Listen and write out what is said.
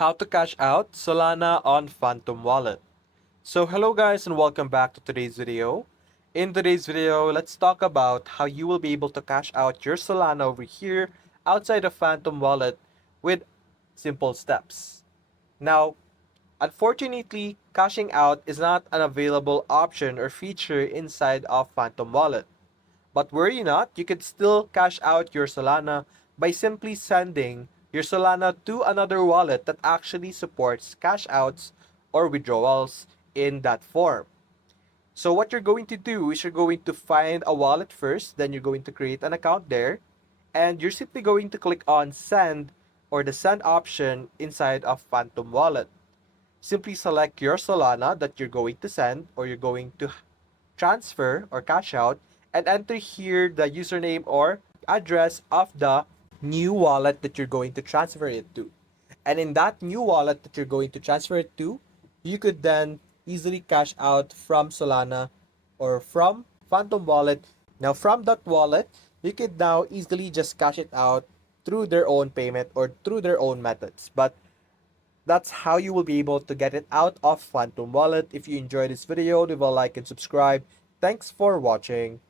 How to cash out Solana on Phantom Wallet. So hello guys and welcome back to today's video. In today's video, let's talk about how you will be able to cash out your Solana over here outside of Phantom Wallet with simple steps. Now, unfortunately, cashing out is not an available option or feature inside of Phantom Wallet. But worry not, you can still cash out your Solana by simply sending your Solana to another wallet that actually supports cash outs or withdrawals in that form. So what you're going to do is you're going to find a wallet first, then you're going to create an account there, and you're simply going to click on send or the send option inside of Phantom Wallet. Simply select your Solana that you're going to send or you're going to transfer or cash out and enter here the username or address of the new wallet that you're going to transfer it to. And in that new wallet that you're going to transfer it to, you could then easily cash out from Solana or from Phantom Wallet. Now, from that wallet, you could now easily just cash it out through their own payment or through their own methods. But that's how you will be able to get it out of Phantom Wallet. If you enjoyed this video, leave a like and subscribe. Thanks for watching.